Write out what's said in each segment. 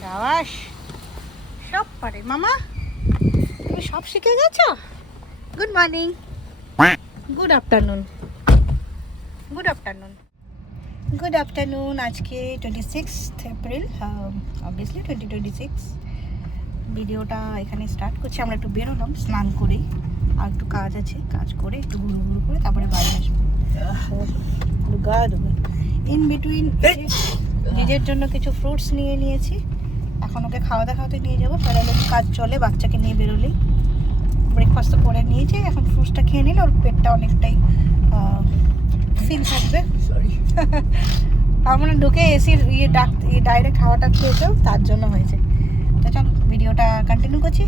সাবাস, সব পারে মামা। তুমি সব শিখে গেছো। Good morning, good afternoon, good afternoon, good afternoon. আজকে 26 এপ্রিল, অবভিয়াসলি 2026। ভিডিওটা এখানে স্টার্ট করছি। আমরা একটু বেরোলাম স্নান করে, আর একটু কাজ আছে, কাজ করে একটু ঘুরু ঘুরু করে তারপরে বাড়ি আসবো। গা দেবে ইন বিটুইন। নিজের জন্য কিছু ফ্রুটস নিয়ে নিয়েছি, এখন ওকে খাওয়াতে খাওয়াতে নিয়ে যাবো। প্যারালাল কাজ চলে, বাচ্চাকে নিয়ে বেরোলেই। ব্রেকফাস্ট তো করে নিয়েছি, এখন ফ্রুটসটা খেয়ে নিলে ওর পেটটা অনেকটাই ফিল থাকবে। সরি আমরা ঢুকে এসির ডাইরেক্ট হাওয়াটা খেয়েছেও, তার জন্য হয়েছে। তো চলো ভিডিওটা কন্টিনিউ করছি।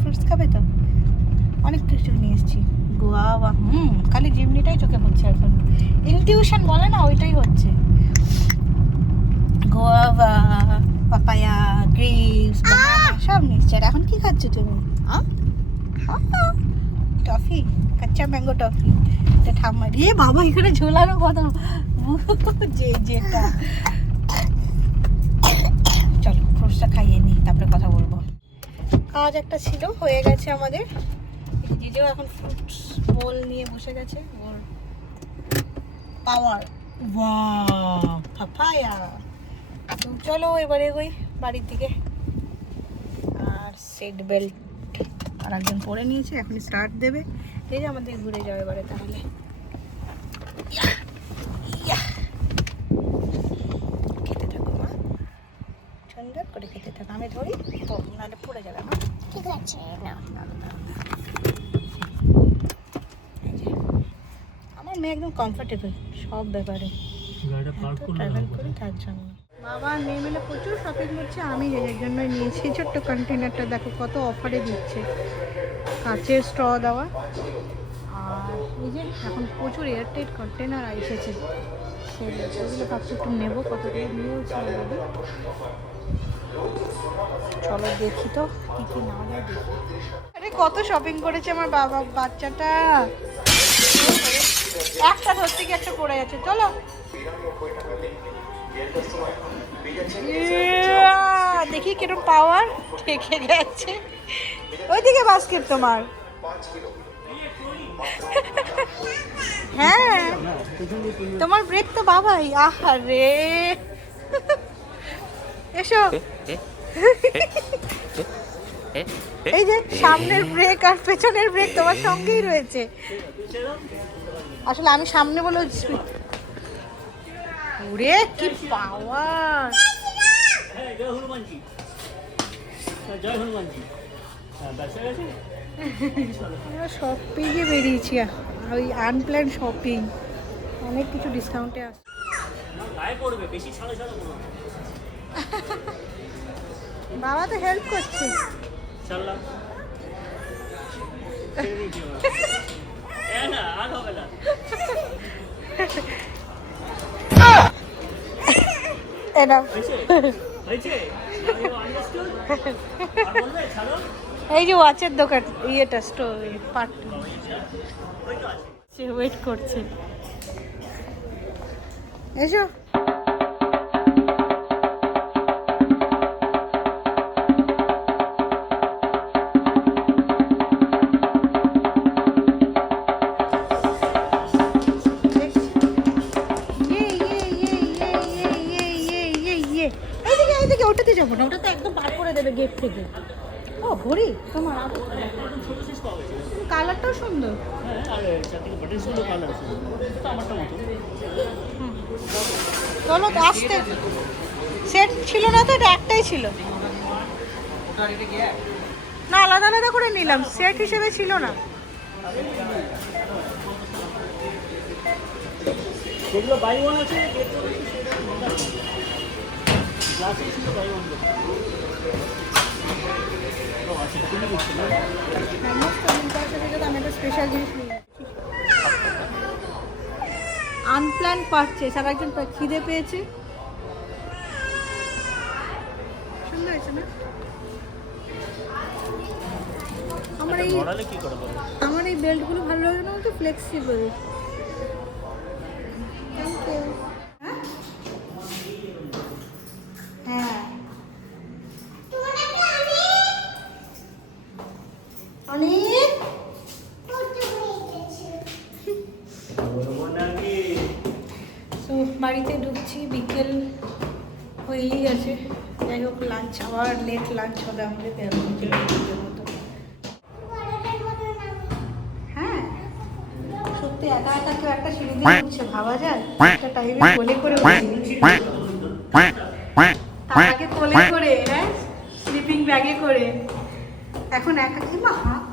ফ্রুটস খাবে তো, অনেক কিছু নিয়ে এসেছি। গোয়াবা, খালি জিমনিটাই চোখে পড়ছে এখন। ইনটিউশন বলে না, ওইটাই হচ্ছে। গোয়াবা, পাপায়া, গ্রেপস, বানানা সব নিচ্ছে। আর এখন কি খাচ্ছ তুমি? টফি, কাঁচা ম্যাঙ্গো টফি। এটা ঠাম্মা রে বাবা, এখানে ঝোলানো কথা যেটা। চলো ফ্রুটসটা খাইয়ে নিই, তারপরে কথা বলবো। কাজ একটা ছিল, হয়ে গেছে আমাদের। জিজেও এখন ফ্রুটস বোল নিয়ে বসে গেছে। ওর পাওয়ার, ওয়াও পাপায়া। তো চলো এবারে ওই বাড়ির দিকে। আর সিট বেল্ট আর একজন পরে নিয়েছে, এখন স্টার্ট দেবে। এই যে আমাদের ঘুরে যাও এবারে তাহলে। খেতে থাকো মা, সুন্দর করে খেতে থাকো। আমি ধরি তো, নাহলে পড়ে যাবে মা। ঠিক আছে, না না না, আমার মেয়ে একদম কমফোর্টেবল সব ব্যাপারে, ট্রাভেল করি তার জন্য। বাবা আর মেয়ে মিলে প্রচুর শপিং করছে। আমি এর জন্যই নিয়েছি ছোট্ট কন্টেনারটা। দেখো কত অফারে দিচ্ছে, কাচের স্ট্র দেওয়া। আর এই যে এখন প্রচুর এয়ারটাইট কন্টেনার এসেছে, সেগুলো ভাবছি একটু নেবো। কত করে নিয়েছি অলরেডি। চলো দেখি তো কী কী নেওয়া যায়, দেখি। আরে কত শপিং করেছে আমার বাবা, বাচ্চাটা একটা ধরতে গিয়ে একটা পড়ে যাচ্ছে। চলো দেখি কিরকম পাওয়ার, ঠেকে গেছে। ওইদিকে বাস্কেট তোমার। হ্যাঁ তোমার ব্রেক তো বাবাই। আহারে এসো। এই যে সামনের ব্রেক আর পেছনের ব্রেক তোমার সঙ্গেই রয়েছে। আসলে আমি সামনে বলে ওরে কি পাওয়ার। শপিংয়ে বেরিয়েছি, ওই আনপ্ল্যান শপিং। অনেক কিছু ডিসকাউন্টে আসছে। বাবা তো হেল্প করছে। এই যে ওয়াচের দোকান, ইয়েটা স্টোর পার্ট ওয়েট করছে। এসো। ওটাতে যাবো না, ওটা তো একদম বার করে দেবে গেট থেকে। ও ঘড়ি তোমার কালারটাও সুন্দর। চলো আসতে, সেট ছিল না তো, এটা একটাই ছিল না, আলাদা আলাদা করে নিলাম, সেট হিসেবে ছিল না। যেগুলো বাই ওয়ান আছে স্পেশাল জিনিস নিয়ে আনপ্ল্যান পারচেস। আর একজন খিদে পেয়েছে, সুন্দর হয়েছে না? আমার এই বেল্টগুলো ভালো লাগে না, তো ফ্লেক্সিবল। Thank you. হয়েই গেছে। যাই হোক, লাঞ্চ আবার লেট লাঞ্চ হবে আমাদের 13 মতো। হ্যাঁ, সত্যি একা একা কেউ একটা সিঁড়ি দিয়ে উঠছে, ভাবা যায়? একটা টাইমে কোলে করে উঠছি, তার আগে কোলে করে, হ্যাঁ, স্লিপিং ব্যাগে করে। এখন একা কি মা হাত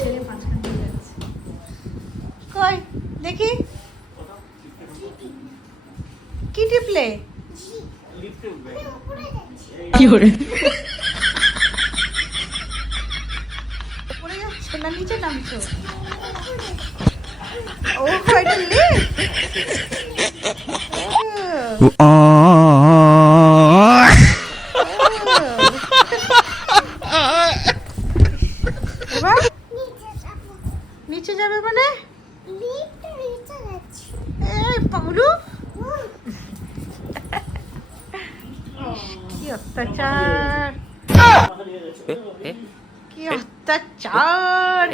ছেড়ে মাঝখান দিয়ে যাচ্ছে। কই দেখি কি টিপলে? কি করে উপরে যাচ্ছ না নিচে নামছো? ও এটা লিফট। এবার নিচে যাবে মানে? এই পাগলু, কি অত্যাচার, কি অত্যাচার,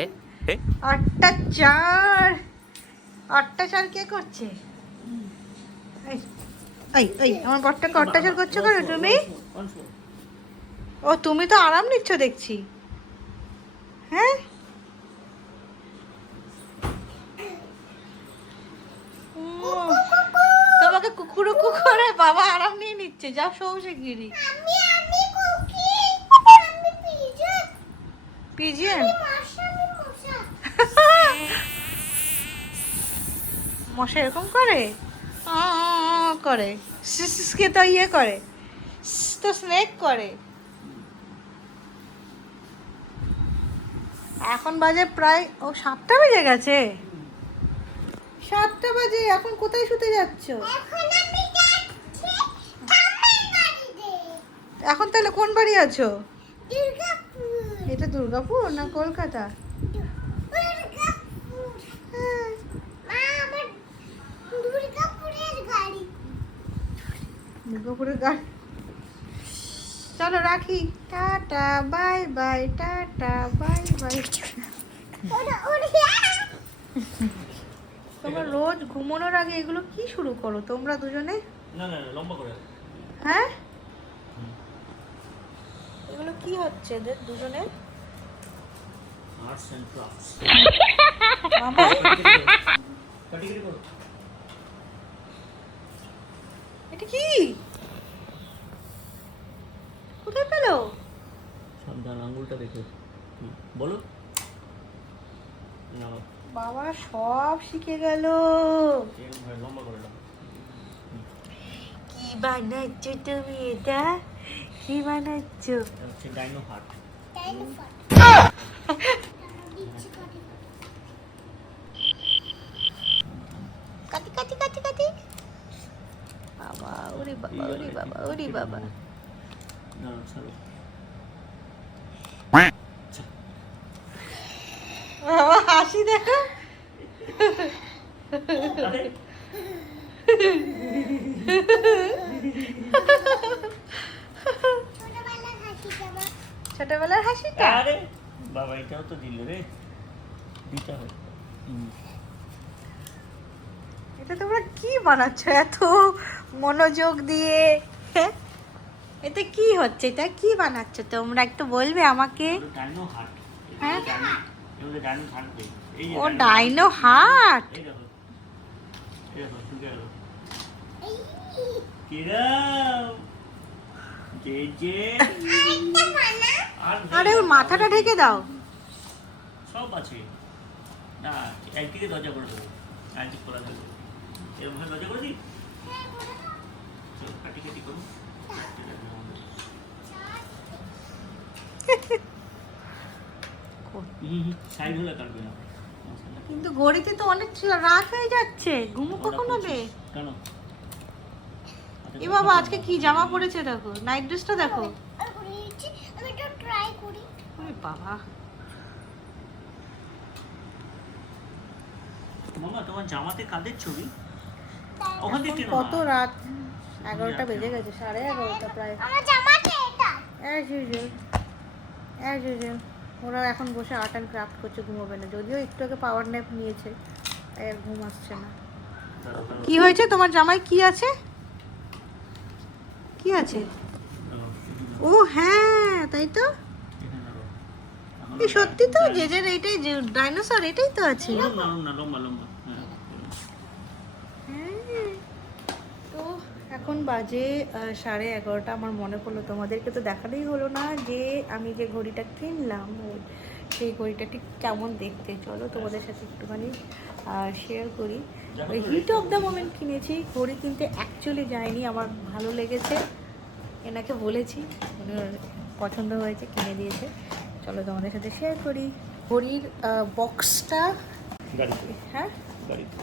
অত্যাচার, অত্যাচার কে করছে? এই এই আমার বরটাকে অত্যাচার করছো কেন তুমি? ও তুমি তো আরাম নিচ্ছ দেখছি। হ্যাঁ, তোমাকে কুকুরু কুকুরে বাবা আরাম নিয়ে নিচ্ছে। যাও সৌসে গিরি। পিজিয়ন মশা এরকম করে করে সিসকে তো ইয়ে করে, তো স্নেক করে। এখন বাজে প্রায় 7টা বেজে গেছে। 7টা বাজে, এখন কোথায় শুতে যাচ্ছ? এখন তাহলে কোন বাড়ি আছো? এটা দুর্গাপুর না কলকাতা? দুর্গাপুরের গাড়ি। চলো রাখি, tata bye bye, tata bye bye. তোমরা রোজ ঘুমানোর আগে এগুলো কি শুরু করো তোমরা দুজনে? না না লম্বা করে। হ্যাঁ, এগুলো কি হচ্ছে এদের দুজনে? Arts and crafts. মামা কাটিয়ে করো। এটা কি? কোথায় পেলো? সাবধান, আঙ্গুলটা দেখো। বলো। না বাবা সব শিখে গেল। লম্বা করে দাও। কি বানাচ্ছো তুমি এটা? কি বানাচ্ছো? এটা হচ্ছে ডাইনো হার্ট। কাটি কাটি কাটি কাটি। বাবা ওরে বাবা ওরে বাবা ওরে বাবা। না ছাড়ো। বাবা হাসি দেখো। ছোটবেলার হাসিটা। আরে বাবা এটাও তো দিল রে। দিতে হয়। এটা তোমরা কি বানাচ্ছ এত মনোযোগ দিয়ে? হ্যাঁ, এটা কি হচ্ছে? এটা কি বানাচ্ছ তোমরা একটু বলবে আমাকে? Dino heart. হ্যাঁ, এগুলো ডাইনো হার্ট দেই। এই ও ডাইনো হার্ট। এই দেখো। এই দেখো শুকে গেল। কিরাম যে যে আরে ওর মাথাটা ঢেকে দাও। সব আছে না, একদিকে দরজা করে দেবো, একদিকে খোলা দেবো। এরকম ভাবে দরজা করে দিই। কাটি কাটি করুন। সাইড হলে কাটবে না। কিন্তু ঘড়িতে তো অনেক ছিল, রাত হয়ে যাচ্ছে। ঘুমো কখন হবে? কেন? এ বাবা আজকে কি জামা পরেছে দেখো, নাইট ড্রেসটা দেখো। আমি একটু ট্রাই করি। ওরে বাবা, মামা তোমার জামাতে কাদের ছবি? ওখান থেকে কত রাত, 11টা বেজে গেছে, 11:30 প্রায়। আমার জামাটা এটা। অ্যাজ ইউজুয়াল ওরা এখন বসে আর্ট অ্যান্ড ক্রাফট করছে, ঘুমোবে না। যদিও একটু আগে পাওয়ার ন্যাপ নিয়েছে, তাই আর ঘুম আসছে না। দাঁড়াও, দাঁড়াও। কি হয়েছে তোমার জামাই? কি আছে? কি আছে? দাঁড়াও, ও হ্যাঁ, তাই তো। এখানে দাঁড়াও। এখন এই সত্যি তো, যে এইটাই, যে ডাইনোসর এটাই তো আছে। না, না, লম্বা লম্বা। হ্যাঁ, হ্যাঁ। তো এখন বাজে 11:30। আমার মনে পড়লো, তোমাদেরকে তো দেখানোই হলো না যে আমি যে ঘড়িটা কিনলাম, সেই ঘড়িটা ঠিক কেমন দেখতে। চলো তোমাদের সাথে একটুখানি শেয়ার করি। ওই হিট অফ দ্য মোমেন্ট কিনেছি। ঘড়ি কিনতে অ্যাকচুয়ালি যায়নি, আমার ভালো লেগেছে, এনাকে বলেছি, ওনার পছন্দ হয়েছে, কিনে দিয়েছে। চলো তোমাদের সাথে শেয়ার করি ঘড়ির বক্সটা। গাড়িতে, হ্যাঁ, গাড়িতে।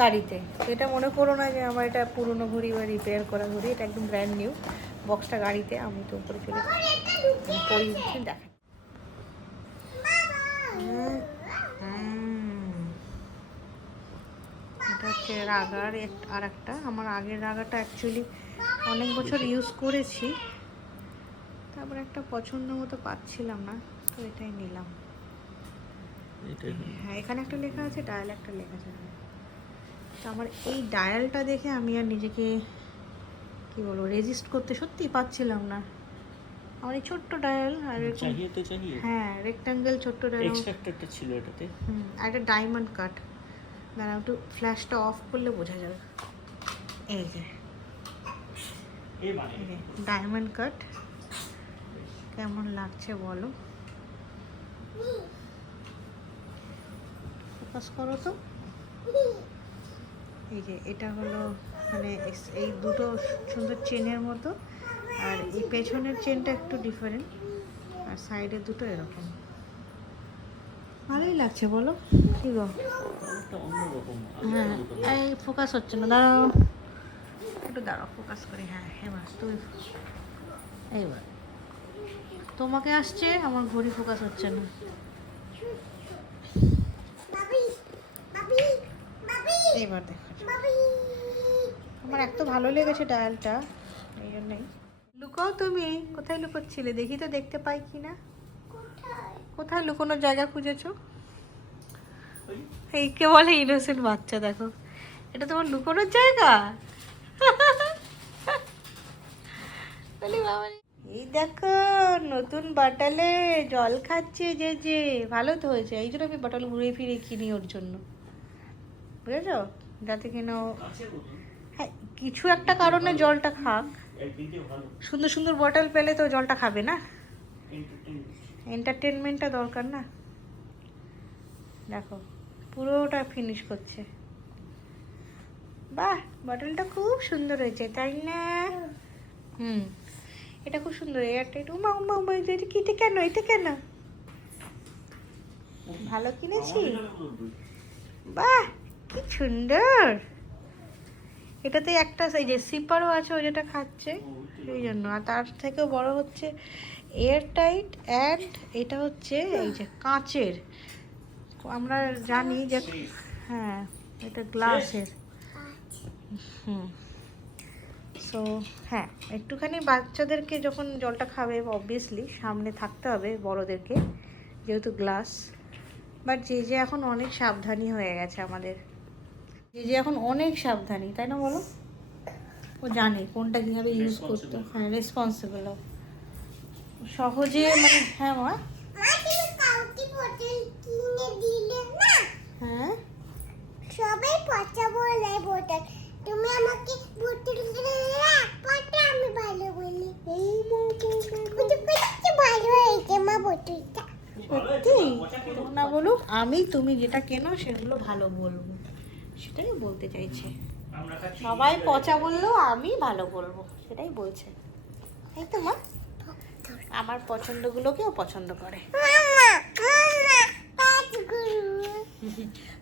গাড়িতে। এটা মনে করো না যে আমার এটা পুরনো ঘড়ি বা রিপেয়ার করা ঘড়ি, এটা একদম ব্র্যান্ড নিউ। বক্সটা গাড়িতে, আমি তো উপরে চলে পরিয়ে দেখা। এটা হচ্ছে রাগার আর একটা। আমার আগের রাগাটা অ্যাকচুয়ালি অনেক বছর ইউজ করেছি, তারপর একটা পছন্দ মতো পাচ্ছিলাম না, তো এটাই নিলাম। হ্যাঁ, এখানে একটা লেখা আছে, ডায়াল একটা লেখা আছে। তো আমার এই ডায়ালটা দেখে আমি আর নিজেকে কি বলবো, রেজিস্ট করতে সত্যি পাচ্ছিলাম না। আমার এই ছোট্ট ডায়াল আর এরকম, চাহিয়ে তো চাহিয়ে। হ্যাঁ রেক্ট্যাঙ্গেল ছোট্ট ডায়াল। এক্সট্রাক্টরটা ছিল এটাতে। আর একটা ডায়মন্ড কাট। দাঁড়াও, একটু ফ্ল্যাশটা অফ করলে বোঝা যাবে। এই যে ডায়মন্ড কাট, কেমন লাগছে বলো? ফোকাস করো তো। এই যে এটা হলো মানে এই দুটো সুন্দর চেনের মতো, আর এই পেছনের চেনটা একটু ডিফারেন্ট, আর সাইডের দুটো এরকম। ভালোই লাগছে বলো, কি গো? একটা অন্যরকম। হ্যাঁ, এই ফোকাস হচ্ছে না, দাঁড়াও একটু, দাঁড়াও ফোকাস করি। হ্যাঁ, এবার তুই, এইবার তোমাকে আসছে, আমার ঘড়ি ফোকাস হচ্ছে না। এবার দেখো, আমার এত ভালো লেগেছে ডায়ালটা, এই জন্যই। লুকাও তুমি, কোথায় লুকোচ্ছিলে? দেখি তো, দেখতে পাই কি না। কোথায় লুকোনোর জায়গা খুঁজেছো? এই কে বলে ইনোসেন্ট বাচ্চা, দেখো এটা তোমার লুকোনোর জায়গা। এই দেখো নতুন বটলে জল খাচ্ছে, যে ভালো তো হয়েছে। এই জন্য আমি বটল ঘুরে ফিরে কিনি ওর জন্য, বুঝেছ? যাতে কিনা হ্যাঁ, কিছু একটা কারণে জলটা খাক। সুন্দর সুন্দর বটল পেলে তো জলটা খাবে না, এন্টারটেনমেন্টটা দরকার না। দেখো পুরোটা ফিনিশ করছে। বাহ, বটলটা খুব সুন্দর হয়েছে, তাই না? এটা খুব সুন্দর, এয়ারটাইট। উমা উমা উমা, এটা কেন, এটা কেন? ভালো কিনেছি। বাহ, কি সুন্দর। এটাতে একটা এই যে সিপারও আছে, ও যেটা খাচ্ছে সেই জন্য। আর তার থেকেও বড় হচ্ছে এয়ারটাইট, অ্যান্ড এটা হচ্ছে এই যে কাঁচের। আমরা জানি যে হ্যাঁ, এটা গ্লাসের। সো হ্যাঁ, একটুখানি বাচ্চাদেরকে যখন জলটা খাবে, অবভিয়াসলি সামনে থাকতে হবে বড়োদেরকে, যেহেতু গ্লাস। বাট যে এখন অনেক সাবধানী হয়ে গেছে আমাদের, যে এখন অনেক সাবধানী, তাই না বলো? ও জানে কোনটা কীভাবে ইউজ করতে। হ্যাঁ, রেসপন্সিবল সহজে, মানে হ্যাঁ মা, হ্যাঁ সবাই পচা বলে বোতল, তুমি আমাকে বোতল পচা, আমি ভালো বলি। ভালো হয়েছে মা বোতলটা। সত্যি না বলুক, আমি তুমি যেটা কেনো সেগুলো ভালো বলবো, সেটাই বলতে চাইছে। সবাই পচা বললেও আমি ভালো বলবো, সেটাই বলছে। তাই তো মা, আমার পছন্দগুলোকেও পছন্দ করে।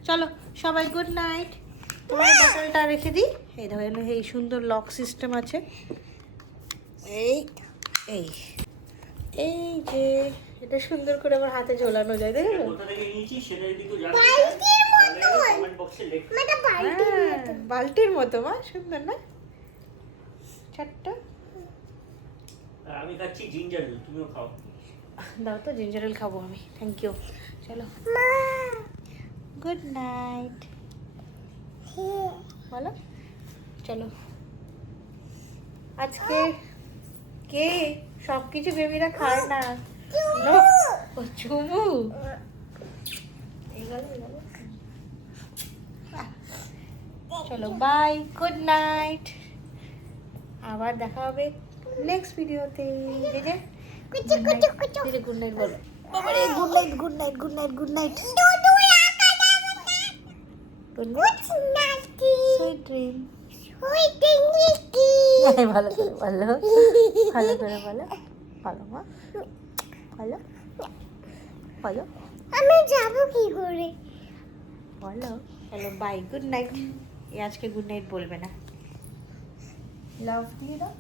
চলো সবাই গুড নাইট। তোমার বোতলটা রেখে দিই। এই ধরো, এই সুন্দর লক সিস্টেম আছে। এই এই এই যে এটা সুন্দর করে আমার হাতে ঝোলানো যায়, দেখো। বালতির মতো মা, সুন্দর না? চারটা আমি খাচ্ছি জিঞ্জার এল, তুমিও খাও। দাও তো, জিঞ্জার এল খাবো আমি, থ্যাংক ইউ। চলো গুড নাইট। বলো চলো আজকে কে সব কিছু বেবিরা খায় না No. ও চুমু চলো বাই গুড নাইট আবার দেখা হবে নেক্সট ভিডিওতে গুড নাইট বলো বাবারে good night good night good night good night good night sweet dream ভালো করে বলো ভালো করে বলো ভালো মা ভালো বলো আমি যাবো কি করে? বলো চলো বাই গুড নাইট আজকে গুড নাইট বলবে না লাভ দিয়ে দাও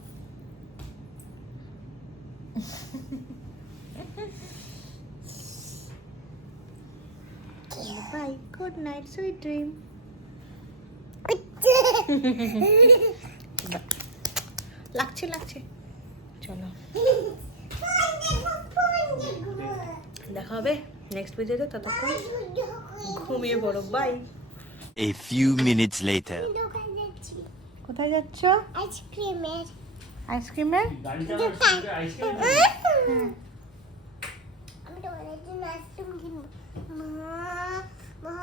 bye good night sweet dream লাগছে লাগছে চলো দেখা হবে নেক্সট ভিডিওতে ততক্ষণ ঘুমিয়ে পড়ো by A few minutes later. কোথায় যাচ্ছ আইসক্রিমের আইসক্রিমের গাড়ি চালানোর আইসক্রিম আমি তোমাদের জন্য আইসক্রিম কিনবো মা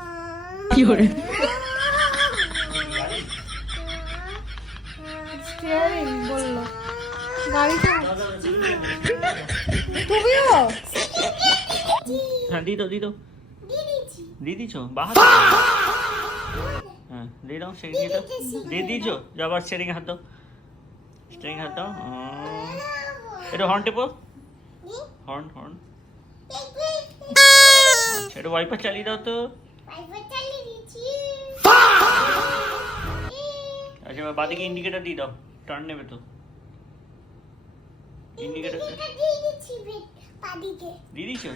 কি করে স্টিয়ারিং বললো গাড়ি তুমিও হ্যাঁ দিদি দিয়েছি দিয়ে দিছো বাহার হ্যাঁ দিয়ে দাও সেটিং এটা দিয়ে দিয়েছো যাবার স্টিয়ারিং হাত দাও স্টিয়ারিং হাত দাও এটা হর্ন টেপো হর্ন হর্ন এটা ওয়াইপার চালিয়ে দাও তো আইফোন চালিয়ে দিয়েছি আচ্ছা এবার বাদিকে ইন্ডিকেটর দিয়ে দাও টার্ন নেবে তো ইন্ডিকেটর এটা দিয়ে দিয়েছি পাদিকে দিয়ে দিয়েছো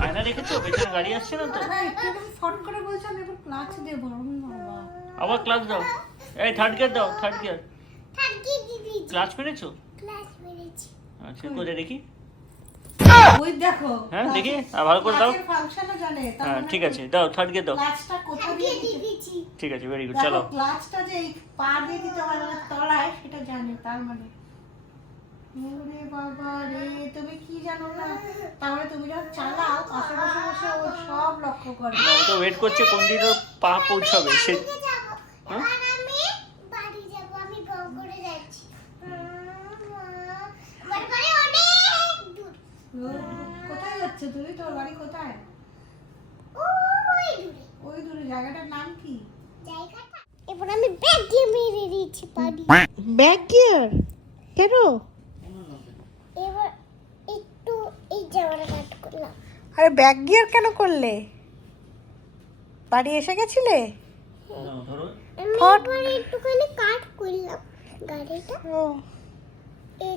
আয়না রেখেছো পেছনে গাড়ি আসছে না তো ফোন করে বলছো আমি এবার ক্লাচ দেবো বাবা আবার ক্লাচ দাও এই থার্ড গিয়ার দাও থার্ড গিয়ার থাকি দিদি ক্লাচ মেরেছো ক্লাস মেরেছি আচ্ছা কোথায় দেখি ওই দেখো হ্যাঁ দেখি ভালো করে দাও ফাংশনও জানে হ্যাঁ ঠিক আছে দাও থার্ড গিয়ার দাও ক্লাচটা কোথায় দিয়ে দিয়ে দিতে দিয়েছি ঠিক আছে ভেরি গুড দেখো চলো ক্লাচটা যে এই পা দিয়ে দিতে হয় মানে তলায় সেটা জানে তার মানে ওরে বাবা রে তুমি কি জানো না তাহলে তুমি যখন চালাও পাশে বসে বসে ও সব লক্ষ্য করে না, ও তো ওয়েট করছে কোন দিন ওর পা পৌঁছাবে সে বাড়িতে যাবো হ্যাঁ? এবার আমি বাড়ি যাবো আমি গাও করে যাচ্ছি আমার বাড়ি অনেক দূর কোথায় যাচ্ছে তুমি তোর বাড়ি কোথায় ওই দূরে ওই দূরে জায়গাটার নাম কি জায়গাটা এবার আমি ব্যাগ দিয়ে মেরে দিচ্ছি বাড়ি ব্যাক গিয়ার কেন এবার একটু এই জায়গাটা কাট করলাম আরে ব্যাক গিয়ার কেন করলে বাড়ি এসে গেছিলে না, ধরো আমি ফট। এবার একটুখানি কাট করলাম গাড়িটা ও এই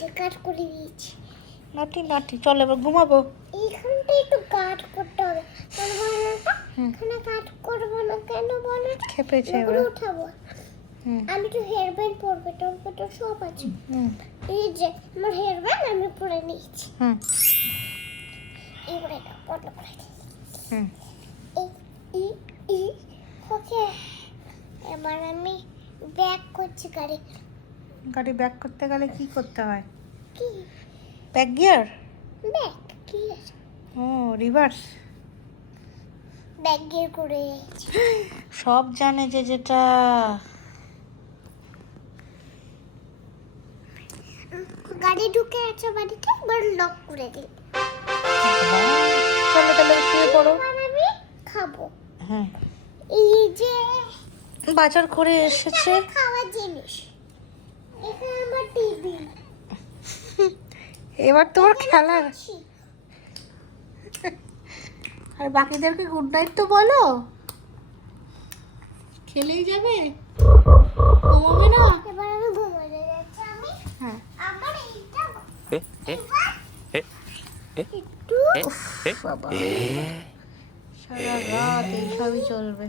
যে কাট করে দিয়েছি নাটি নাটি চলো এবার ঘুমাবো এইখানটা একটু কাট করতে হবে তাহলে বলো এখানে কাট করবো না কেন বলো খেপেছে এগুলো এবার উঠাবো হুম আমি তো হেয়ার ব্যান্ড পরবে তো সব আছে হুম এই যে আমার হেয়ার ব্যান্ড আমি পরে নিয়েছি হুম এবার এটা বন্ধ করে দিই হুম ওকে এবার আমি ব্যাক করছি গাড়ি গাড়ি ব্যাক করতে গেলে কি করতে হয় কি ব্যাক গিয়ার ব্যাক কি আছে ও রিভার্স ব্যাক গিয়ার করে যাচ্ছি সব জানে যে যেটা গাড়ি ঢুকে আছে বাড়িতে এবার লক করে দিই চলো তাহলে শুয়ে পড়ো এবার আমি খাবো হ্যাঁ এই যে বাজার করে এসেছে খাওয়ার জিনিস এখানে আমার টিভি এবার তোমার খেলা আর বাকিদেরকে গুড নাইট তো বলো খেলেই যাবে ঘুমাবে না এবার আমি ঘুমাতে যাচ্ছি আমি হ্যাঁ আমার এইটা একটু বাবা সারা রাত এইসবই চলবে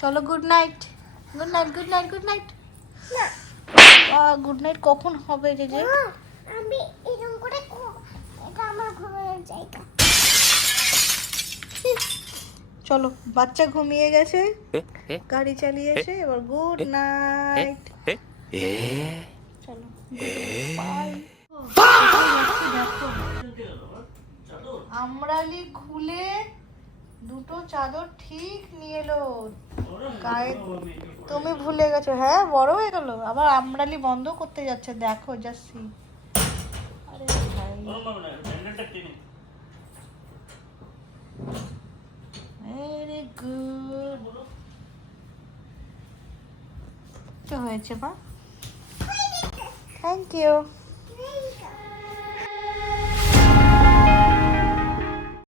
চলো good night good night good night good night না গুড নাইট কখন হবে যে আমি এরকম করে এটা আমার ঘুমের ঘুমানোর জায়গা। চলো, বাচ্চা ঘুমিয়ে গেছে গাড়ি চালিয়ে এসে, এবার গুড নাইট। চলো বাই। আমরালি খুলে দুটো চাদর ঠিক নিয়ে এলো গায়ে। তুমি ভুলে গেছো? হ্যাঁ, বড় হয়ে গেল আবার। আমরালি বন্ধ করতে যাচ্ছে, দেখো জাসি। আরে ভাই, ভেরি গুড। কি হয়েছে মা? Thank you.